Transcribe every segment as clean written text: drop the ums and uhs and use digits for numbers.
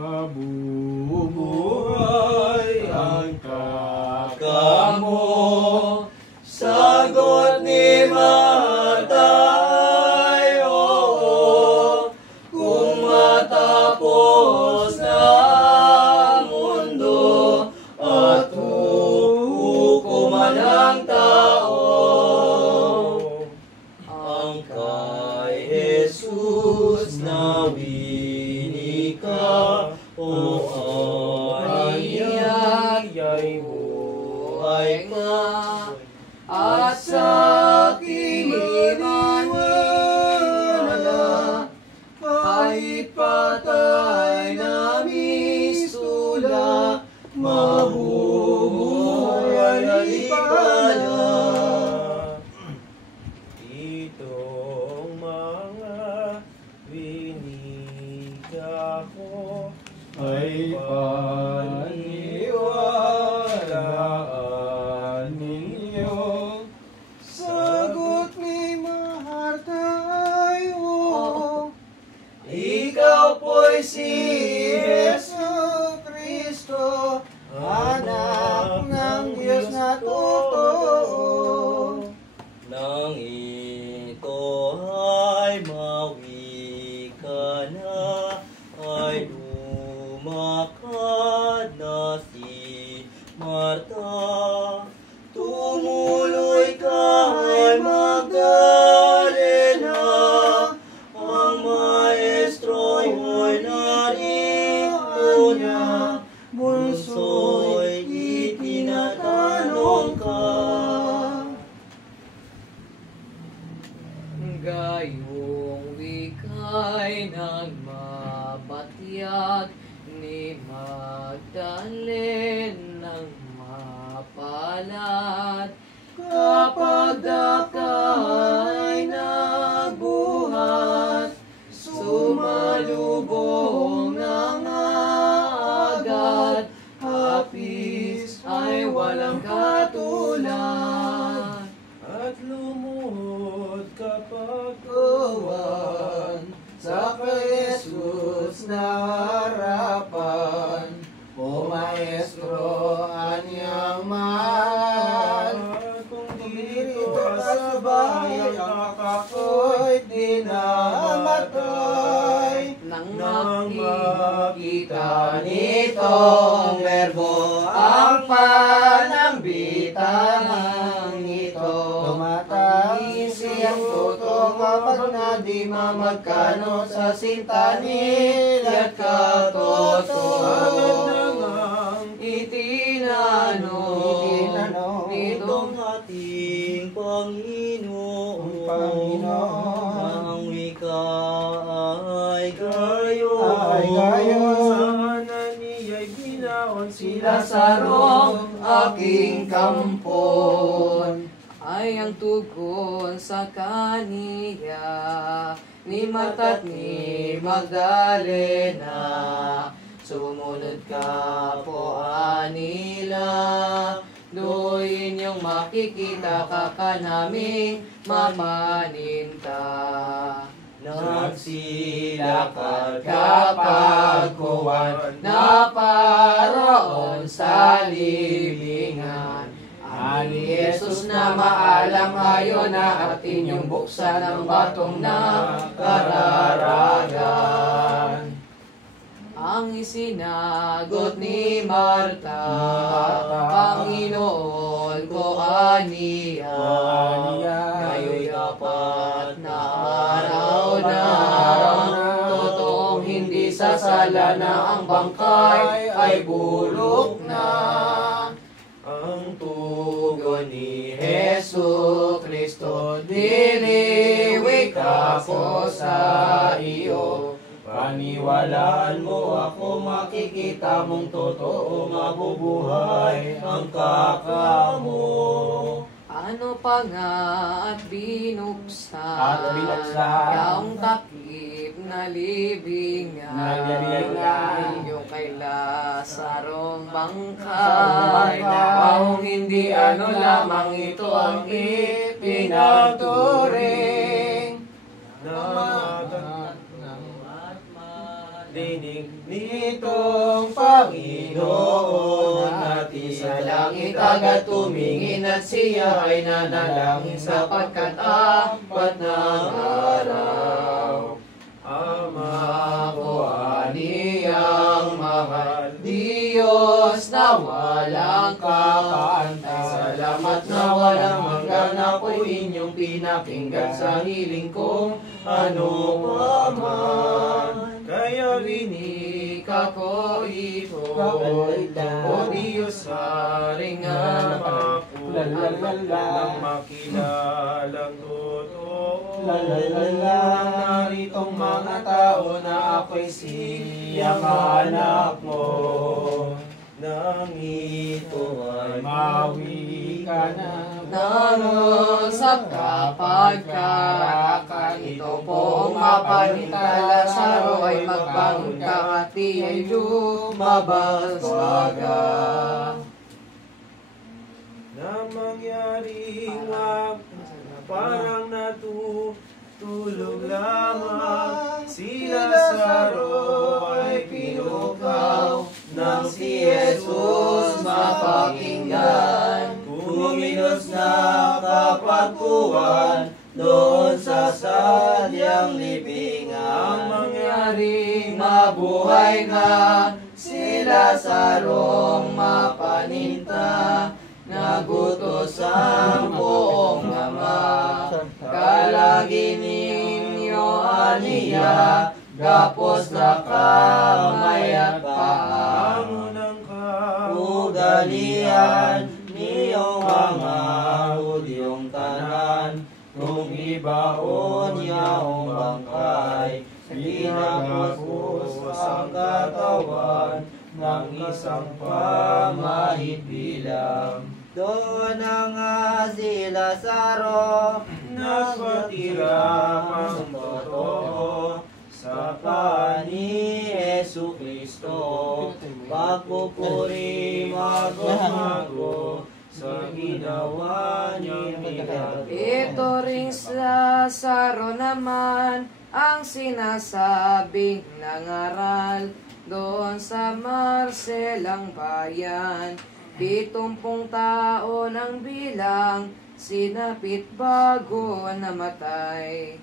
mabubuhay ang kakamo. Sagot ni Marta ay oo, kung matapos na ang mundo at hukuman ng tao, ang kay Jesus na winika o ayay buhay ka. At sa aking iniwala, kahit patay na misula, mabubuhay pala. Itong mga winiga ko ay paniwalaan ninyo. Sagot ni Marta ay oo, ikaw po'y si Jesucristo, anak ng Diyos na totoo. Nang ito ay mawika na, ay lumakad na si Marta. Tumuloy kay Magdalena, ang maestro'y narito niya. Bunso'y itinatanong ka. Gayong wika'y nagmabatiyag ni Magdalena ng mapalad. Kapag daka'y nagbuhat, sumalubong na nga agad, hapis ay walang katulad. At lumuhod kapag tuwan sa kay Jesus na harapan, o Maestro, anyang mahal. Kung dito sa bahay ang ako'y dinamatay, nang makita nitong verbo ang panambitan ng ito. Tumatay siyang totoo kapag na di mamagkano sa sinta nila katoto. Itinanong nitong ating Panginoon, ang wika ay gayon. Sana niya'y binaon sila sa rong aking kampon. Ay ang tugon sa kaniya ni Marta at ni Magdalena. Sumunod ka po nila, doon inyong makikita ka namin mapaninta. Nagsilakad kapag kuwan na paroon sa libingan. Ani Jesus na maalam ngayon na at inyong buksan ang batong na kararagan. Ang isinagot ni Marta, Panginoon ko aniya, ngayon dapat na araw na, totoong hindi sasala na ang bangkay ay bulok na. Ang tugon ni Jesucristo, diriwik ako sa iyo. Paniwalaan mo ako, makikita mong totoo, mabubuhay ang kakamo. Ano pa nga at binuksan, yaong takip na libingan, yung kay Lazarong bangkay, kung hindi ano lamang ito ang ipinagturing. Dinig nitong Panginoon natin sa langit agad tumingin at siya ay nanalangin sapagkat apat ng araw. Ama ko aniyang mahal, Diyos na walang kaantay. Salamat na walang hanggan ako'y inyong pinakinggan sa hiling kong ano pa man. Kaya binig ako ito, O Diyos, haring ama ko, nang makilalang totoo. Naritong mga tao na ako'y siyang anak mo. Nang ito ay mawi ka na, Nanusap kapag karakan, ito po mapanitala, Lazaro ay magbangon ka at iya'y lumabas baga. na mangyari nga parang natutulog lamang, si Lazaro ay pinukaw nang si Jesus mapakinggan. Kumilos na kapagkuhan doon sa sadyang libingan. Ang mangyaring mabuhay nga si Lazaro mapaninta. Nagutos ang buong Ama, kalagi ninyo aniya, gapos na kamay at paa. Ang unang kaugalian niyong mga Hudyong tanan, kung ibaon niyang bangkay, pinagpapos ang katawan ng isang pamahid bilang. Doon na nga si Lazaro, nagpatira pang totoo sa paa ni Jesu Kristo. Pagpupuri mago sa ginawa ni milagro. Ito ring Lazaro naman ang sinasabing nangaral doon sa Marcelang bayan. 70 taon ang bilang, sinapit bago namatay.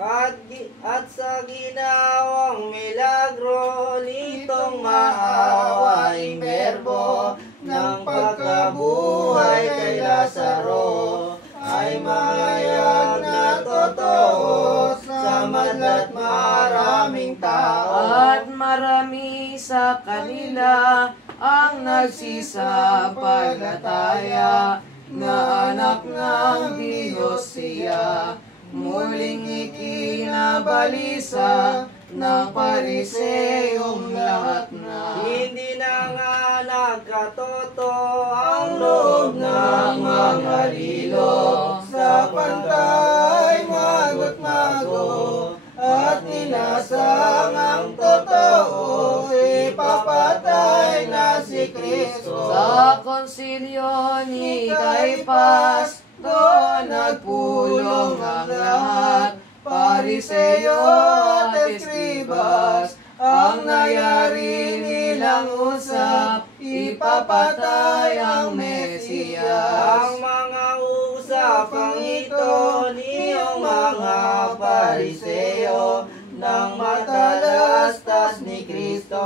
At sa ginawang milagro nitong maawaing berbo ng pagkabuhay kay Lazaro ay mayag na totoo sa madla't maraming tao. At marami sa kanila ang nagsisampalataya na anak ng Diyos siya. Muling ikinabalisa ng Pariseyong lahat na Hindi na nga nagkatoto ang loob ng mga rilo sa pantay magot-mago at ninasang ang totoo, ipapatay na si Kristo. sa konsilyo ni Caiphas, doon nagpulong ang lahat, Pariseyo at Eskribas. Ang nayari nilang usap, ipapatay ang Mesiyas. Ang mga usapang ito niyong mga Pariseyo nang matalastas ni Kristo,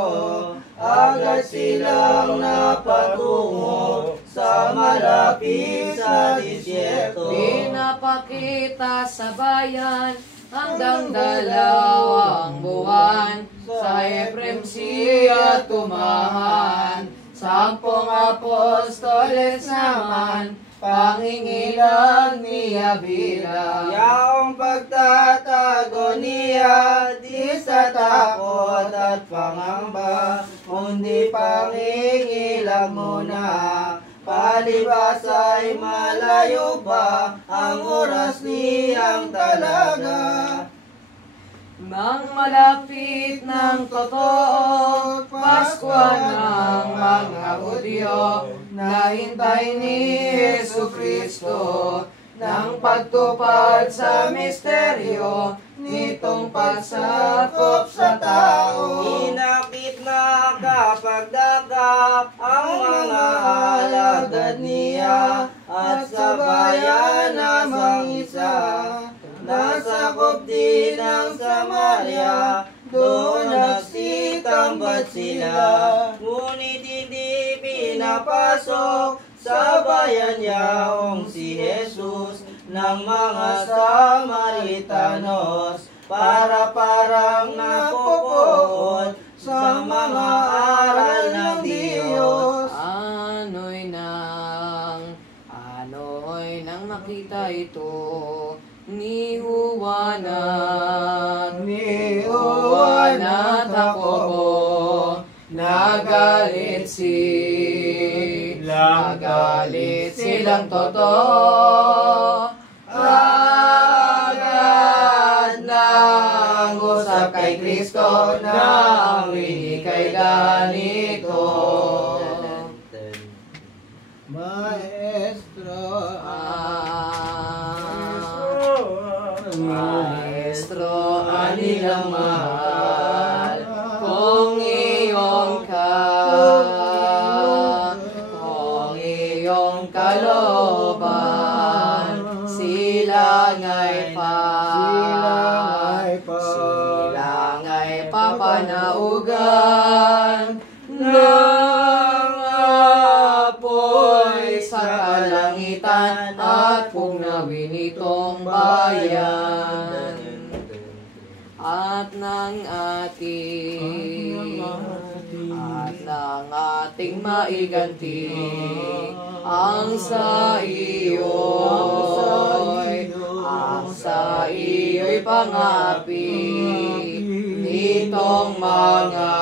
agad silang napatungo sa malapit sa disyerto. Pinapakita sa bayan hanggang 2 buwan, sa Ephraim siya tumahan. 10 apostoles naman, pangingilag niya bilang. Yaong pagtatago niya, di sa takot at pangamba, kundi pangingilag muna. Palibas ay malayo pa ang oras niyang talaga. Nang malapit ng totoo, Paskwa ng mga Hudyo, nahintay ni Jesu Kristo, nang pagtupad sa misteryo, nitong pagsakop sa tao. Inakit Napagdakap ang mga alagad niya, at sa bayan namang isa, nasakop din ng Samaria, doon nagsitambat sila. Ngunit hindi pinapasok sa bayan niyang si Jesus ng mga Samaritanos, para parang napupuot sa mga aral ng Diyos. Ano'y nang makita ito ni Juan at Jacobo, nagalit silang totoo. Agad nang usap kay Kristo na ang winig kay ganito. Maestro, anilang mahal, kung iyong kalooban, silang ay papanaugan ng apoy sa kalangitan at pugnawin itong bayan, at ng ating maiganti ang sa iyo'y pangapi nitong mga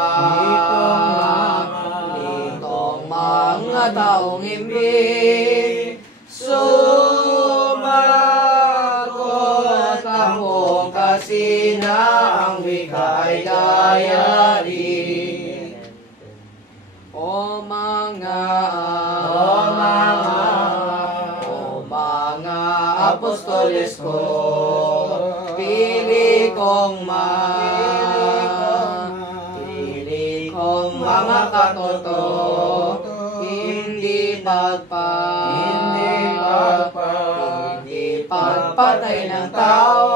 taong imbing sumagot ang buong kasina, ang wika ay gayarin. O mga apostoles ko, pili kong mga katoto, hindi pagpatay ng tao.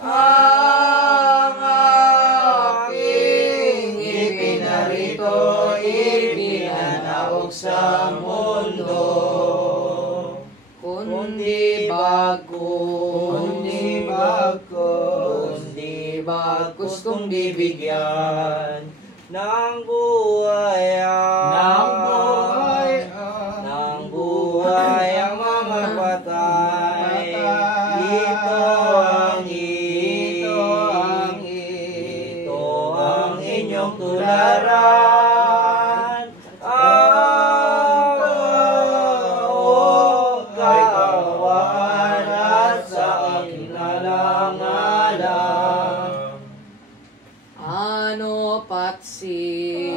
Ang aking ipinarito, ipinanaog sa mundo, kundi bagkus kong bibigyan ng buhay ang mga patay. Ito ang inyong tularan, ang kaawaan at sa aking alang-alang. Ano pat si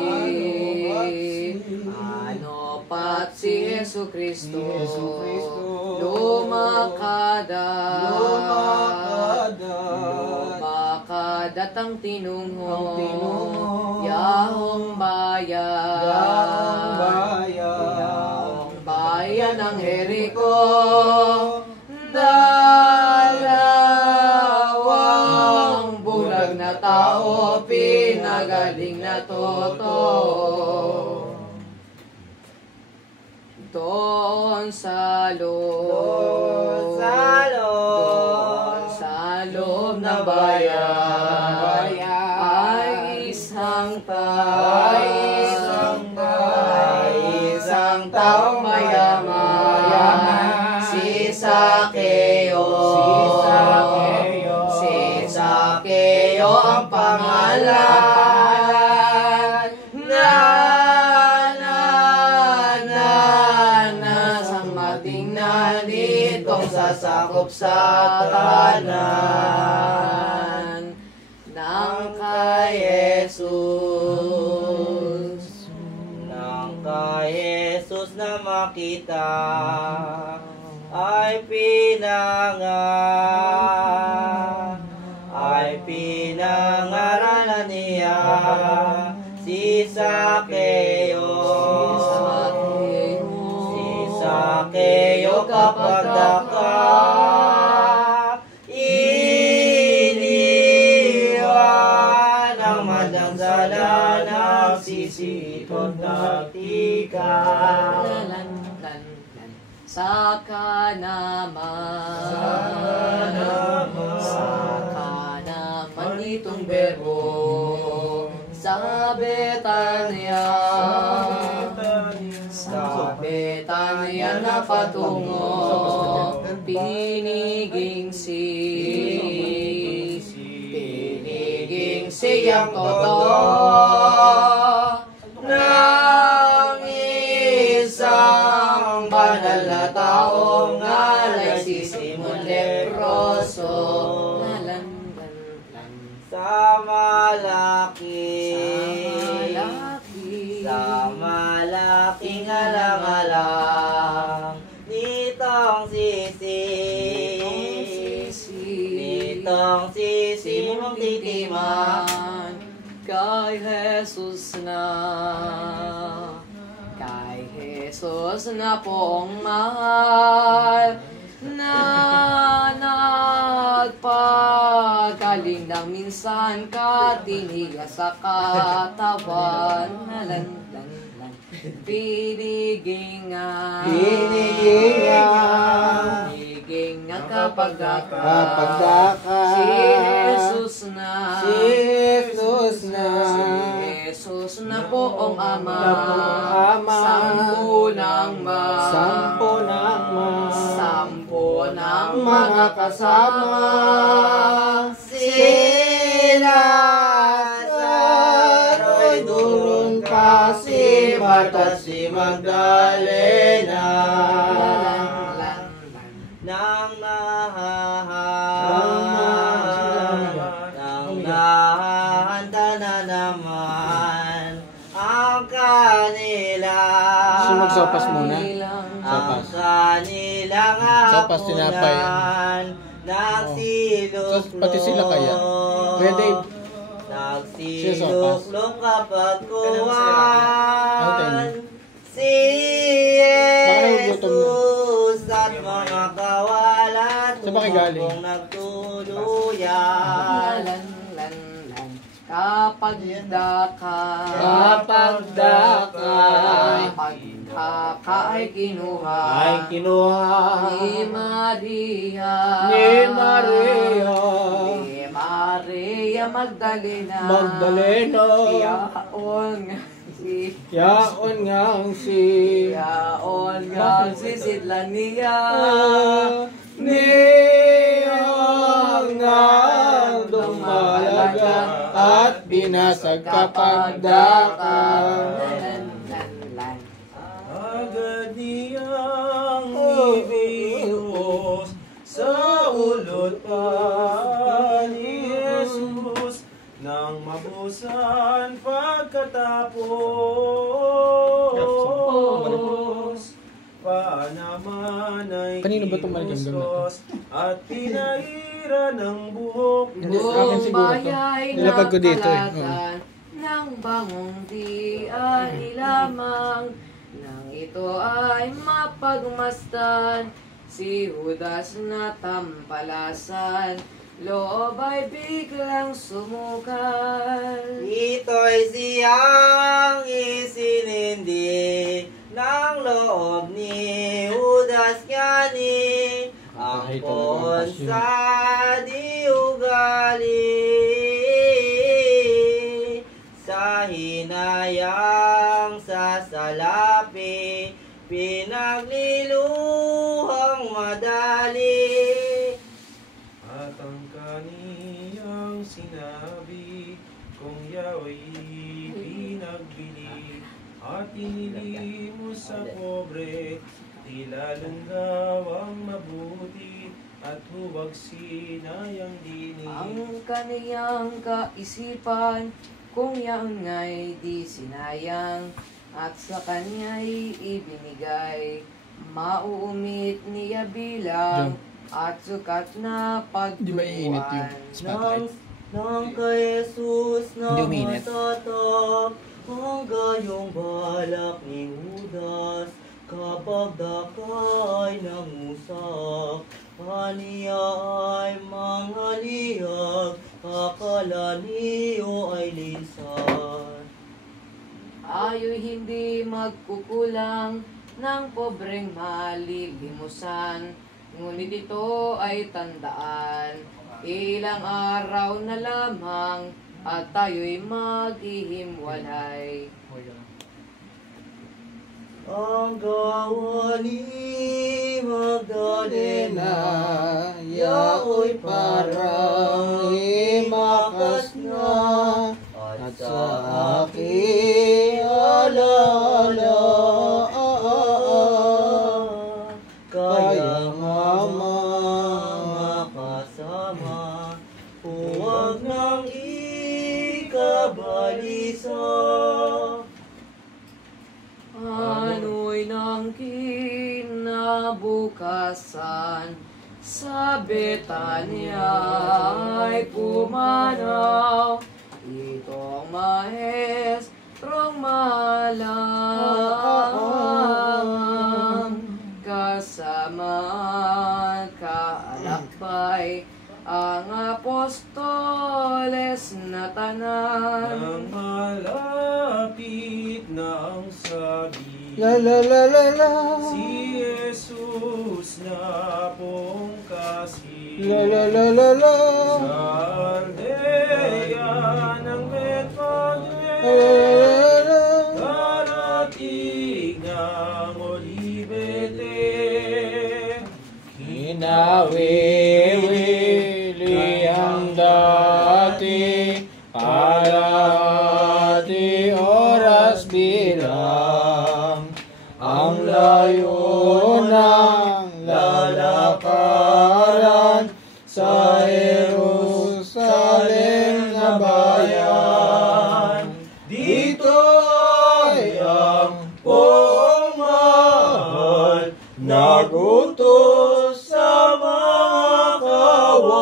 Jesu Kristo, lumakad at ang tinungo, yahong bayan ng Jericho. Dalawang bulag na tao, pinagaling na totoo. Doon sa loob ng bayan ay isang taong mayaman, si Sakeo ang pangalan. Sang matingnan itong sasakop sa tanan ng kay Jesus na makita ay pinangaralan niya si Sakeo. Si Sakeo kapag daka, iniwan ang madang sala, nagsisipon nagtika. Saka naman itong berbo sa Betanya, na patungo, piniging siyang totoo ng isang banal na taong ngalay si Simon Leproso. Sa malaking alang-alang nitong sisi mong titiman kay Jesus na poong mahal na nagpagaling ng minsan katiniya sa katawan. Piniging kapag daka si Jesus na poong Ama, sampu ng mga kasama, sila Saro'y durun pa, si Marta, si Magdalena, nang nahahanda na naman ang kanilang Magsopas muna. ang kanilang Sopas, tinapay. hapunan. Nagsiluklok. Pati sila kaya? Pwede. Nagsiluklok kapag Ano, kuwan. Si Bakit Jesus at mga kawalan Saan ba kayo galing? kung nagtuluyan. Kapag daka ay kinuha ni Maria Magdalena. Yaon ngang si sidlan niya niyang dumalaga at binasag kapag daka. Agad niyang ibinuhos sa ulot pa ni Jesus nang mabusan pagkatapos. Naman ay Kanino ba itong maligang gamit? kinustos at pinaira ng buhok. Hindi, akin siguro to. Nilapag ko dito eh. Nang bangong di ani lamang, nang ito ay mapagmasdan, si Judas na tampalasan, loob ay biglang sumukal. Ito'y siyang isinindi ng loob ni Judas Gani, angkon sa diugali. Sa hinayang sa salapi, pinagliluhang madali. At ang kaniyang sinabi, kung yao'y pinagbili at inilimos sa pobre, di lalong daw ang mabuti at huwag sinayang dini. Ang kaniyang kaisipan, kung yaon nga'y di sinayang, at sa kanya'y ibinigay, mauumit niya bilang at sukat na Di ba iinit yung pagtuan. spotlight? Nang kay Jesus na Hindi uminit. matotok, ang gayong balak ni Judas, kapag dakay nangusap, aniya ay mangaliyag, akala niyo ay linsan. Ayo'y hindi magkukulang ng pobreng malilimusan, ngunit ito ay tandaan, ilang araw na lamang at tayo'y maghihimwalay. Ang gawa ni Magdalena, yao'y parang himakas na, at sa aking alaala, kaya nga mga kasama, huwag nang ikabalisa. Ano'y nang kinabukasan, sa Betanya ay pumanaw itong maestrong malang, kasama kaalakbay ang apostoles na tanan. Nang malapit na ang sabi, La la la la la. si Jesus na pong kasi. La la la la la. Sa aldeya ng Betfage, karating ng Olivete, Kinawiwili ang dati, kalahati oras bilang, ang layo ng lalakaran sa Jerusalem na bayan. Dito ay ang buong mahal nagutos sa mga kawal.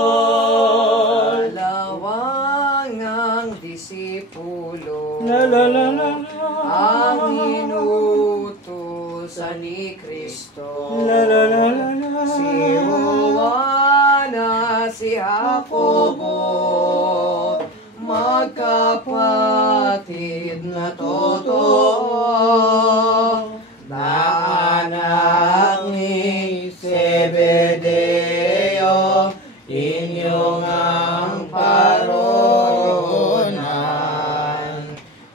Dalawang ang disipulo, La la la la la. ang inutusan ni Kristo. La la la la la. Si Juana, si Jacobo, magkapatid na totoo, na anak ni Zebedeo, inyong ang paroonan.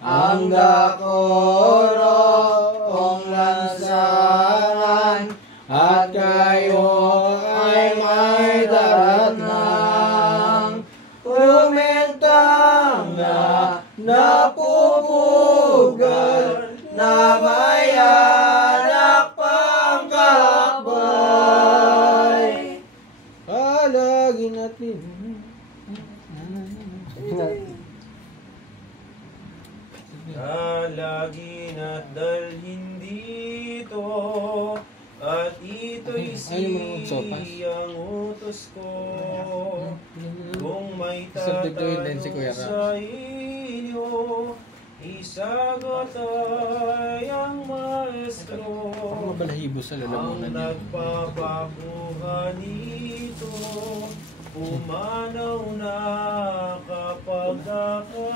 Ang dakorong lansangan, at kayo ay may daratnang umintang na napupugal na may anak pang kakbay. Alagin natin. Dalagin at dalhin dito, at ito'y siyang utos ko. Kung may Sabduduhin din si Kuya tatanong Ram. sa inyo, isagot ay ang maestro. Parang mabalahibo sa Ang lalamunan niya. nagpapakuha nito, pumanaw na kapag daka.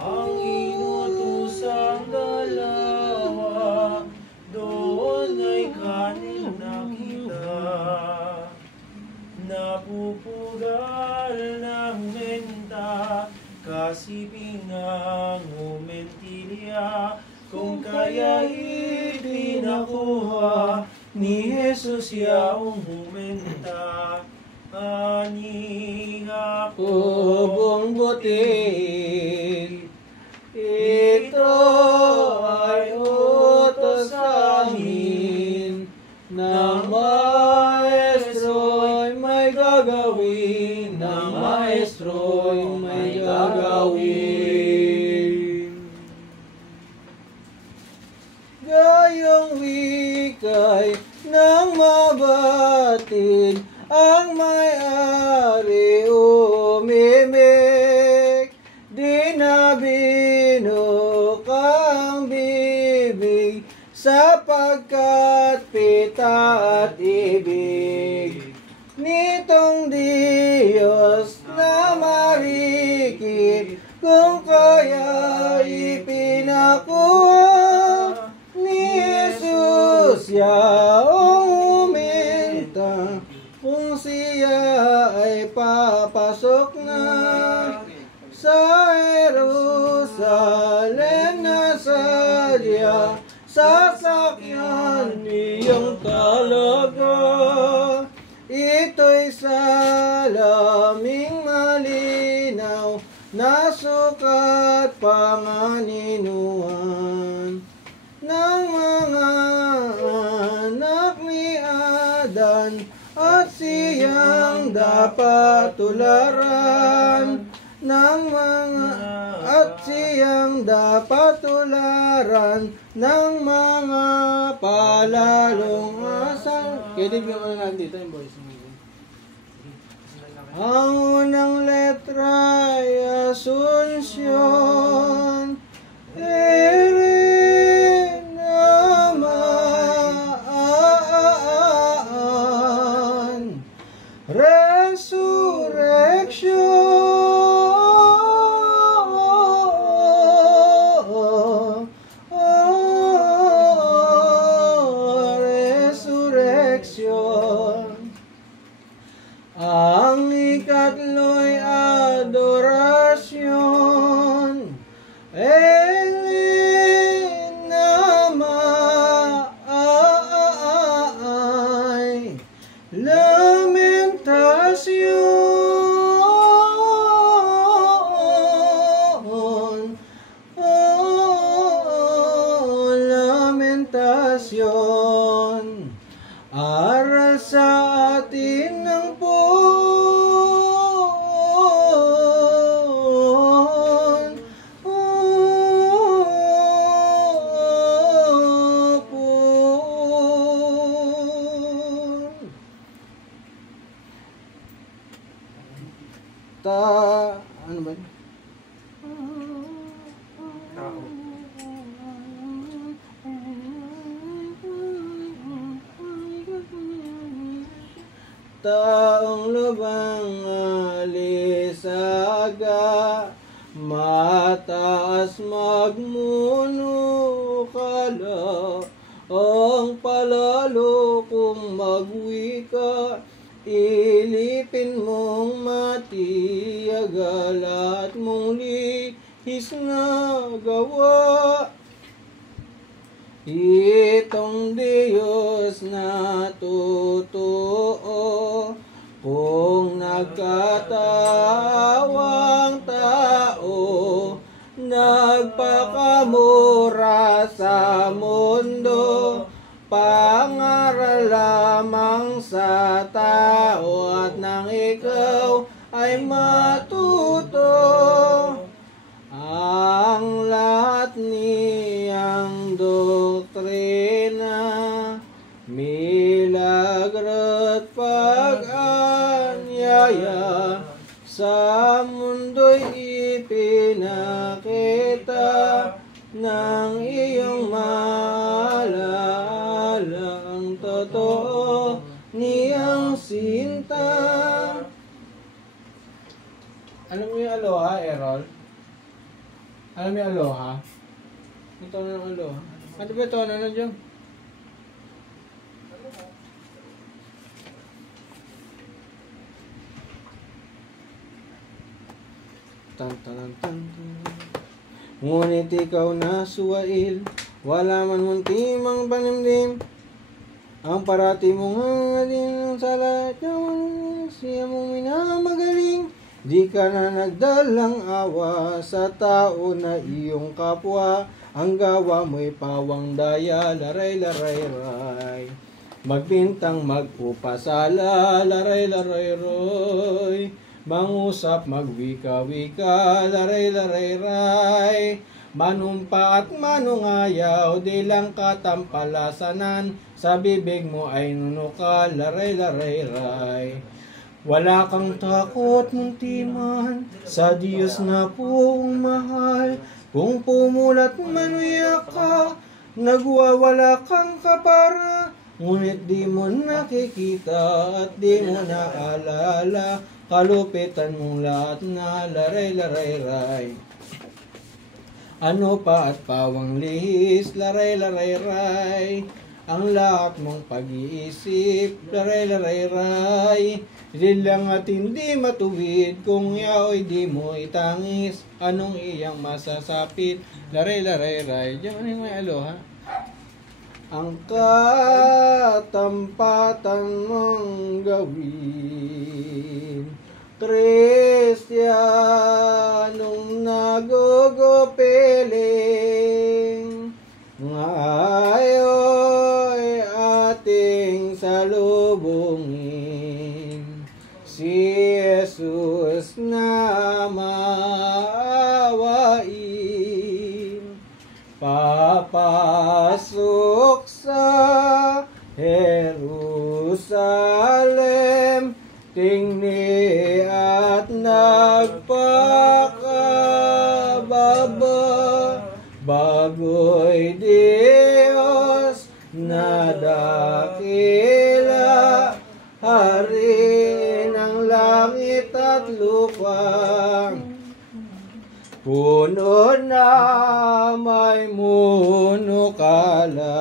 Ang inutusang dalawa, doon ay kanin nakita. Napupugal ng menta, kasiping ang umentilya. Kung kaya'y pinakuha ni Jesus yaong humenta. Ani ako Kubong butil, ito ay utos sa amin, ng maestro'y may gagawin, ng maestro'y may gagawin. Gayong wikay ng mabatil, ang may-ari umimik, di na sapagkat pita at ibig nitong Diyos na marikit, kung kaya ipinakuha ni Jesus yaong uminta, kung siya ay papasok na sa Jerusalem na sadya, sasakyan niyang talaga. Ito'y salaming malinaw na sukat panganinuan ng mga anak ni Adan, at siyang dapat tularan ng mga palalong asal. Kaya di mo na dito yung voice. Ang unang letra ay Asunsyon, Namaan, Resurrection. Ang ikatlo'y adorasyon, Elinamay, lamentasyon, aral sa atin ng ano ba? Taong lubang alisaga, mataas magmuno kala, ang palalo kung magwika, ilipin mong matiyagal at mong lihis na gawa. Itong Diyos na totoo, kung nagkatawang tao, nagpakamura sa mundo, pangaral lamang sa tao, at nang ikaw ay matuto, ang lahat niyang doktrina, milagro't pag-anyaya, sa mundo'y ipinakita ng iyong maalala, ang totoo niyang sinta. Alam mo yung aloha, Errol? Alam mo yung aloha? Yung tono ng aloha? Ano ba yung tono na dyan? Tan tan tan tan. Ngunit ikaw na suwail, wala man muntimang panimdim, ang parati mong hangadin sa lahat ng siya mong minamagaling. Di ka na nagdalang awa sa tao na iyong kapwa, ang gawa mo'y pawang daya, laray-laray-ray. Magbintang magpupasala, laray-laray-roy. Mangusap magwika-wika, laray-laray-ray. Manumpa at manungayaw, di lang katampalasanan, sa bibig mo ay nunukal, laray-laray-ray. Wala kang takot muntiman sa Diyos na pong mahal, kung pumulat manuyak ka Nagwawala kang kapara, ngunit di mo nakikita at di mo naalala. Kalupitan mong lahat na laray-laray-ray. Ano pa at pawang lihis, laray-laray-ray. Ang lahat mong pag-iisip, laray-laray-ray. Hindi lang at hindi matuwid, kung yaoy di mo itangis. Anong iyang masasapit, laray-laray-ray. Diyan, ano yung may aloha? Ang katampatan mong gawin, Kristiyanong nagugupiling, ngayoy ating salubungin, si Jesus na maawain. Papasok sa Jerusalem, tingni at nagpakababa, bago'y Diyos na dakila, hari ng langit at lupa. Puno na may munukala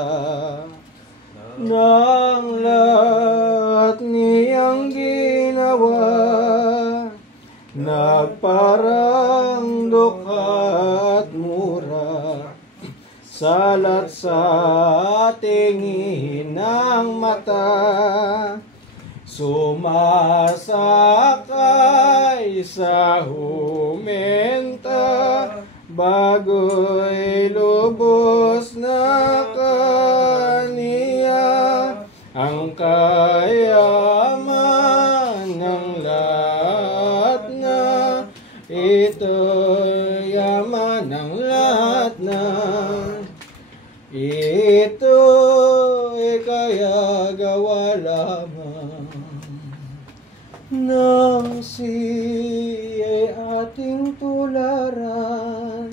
ng lahat niyang ginawa, nagparang dukha at mura, salat sa ating hinang mata. Sumasakay sa humenta, bago'y lubos na kaniya. Ang kayaman ng lahat na, ito'y yaman ng lahat na. Ito'y kaya gawa lamang nang siya'y ating tularan.